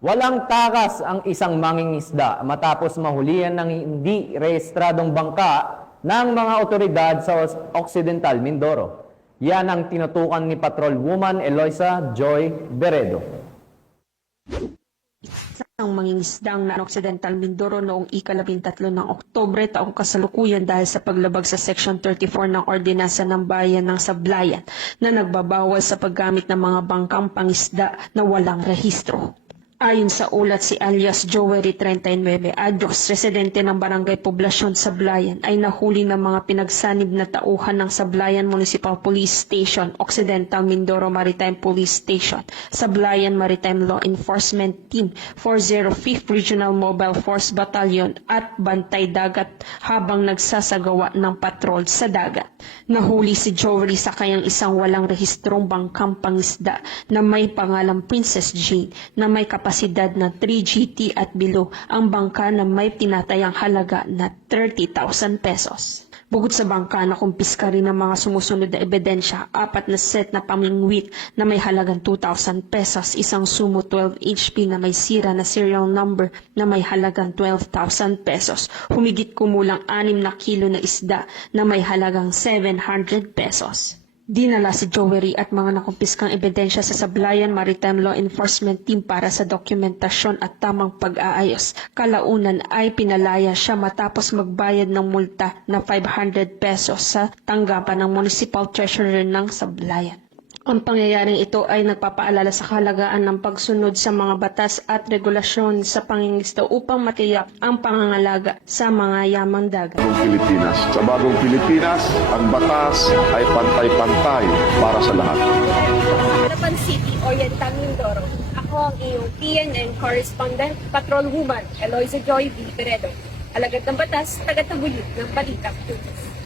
Walang takas ang isang mangingisda matapos mahulihan ng hindi rehistradong bangka ng mga otoridad sa Occidental Mindoro. Yan ang tinutukan ni Patrolwoman Eloisa Joy Beredo. Ang mangingisdang na Occidental Mindoro noong ika-13 ng Oktubre taong kasalukuyan dahil sa paglabag sa Section 34 ng Ordinansa ng Bayan ng Sablayan na nagbabawal sa paggamit ng mga bangkang pangisda na walang rehistro. Ayon sa ulat, si alias Jowery 39 Adyos, residente ng Barangay Poblasyon Sablayan, ay nahuli ng mga pinagsanib na tauhan ng Sablayan Municipal Police Station, Occidental Mindoro Maritime Police Station, Sablayan Maritime Law Enforcement Team, 405th Regional Mobile Force Battalion at Bantay Dagat habang nagsasagawa ng patrol sa dagat. Nahuli si Jowery sa kayang isang walang rehistrong bangkang pangisda na may pangalang Princess Jane na may kapasidad na 3 GT at below, ang bangka na may tinatayang halaga na 30,000 pesos. Bukod sa bangka, nakumpiska rin ng mga sumusunod na ebidensya, 4 na set na pamingwit na may halagang 2,000 pesos, isang Sumo 12 HP na may sira na serial number na may halagang 12,000 pesos, humigit kumulang 6 na kilo na isda na may halagang 700 pesos. Dinala si Jowery at mga nakumpiskang ebidensya sa Sablayan Maritime Law Enforcement Team para sa dokumentasyon at tamang pag-aayos. Kalaunan ay pinalaya siya matapos magbayad ng multa na 500 pesos sa tanggapan ng Municipal Treasurer ng Sablayan. Ang pangyayaring ito ay nagpapaalala sa kahalagaan ng pagsunod sa mga batas at regulasyon sa pangingisda upang matiyak ang pangangalaga sa mga yamang dagat. Pilipinas. Sa bagong Pilipinas, ang batas ay pantay-pantay para sa lahat. Harapan City, Oriental Mindoro. Ako ang iyong PNN correspondent, Patrolwoman Eloisa Joy B. Peredo. Alagad ng batas, tagataguyod ng Balitang Tulis.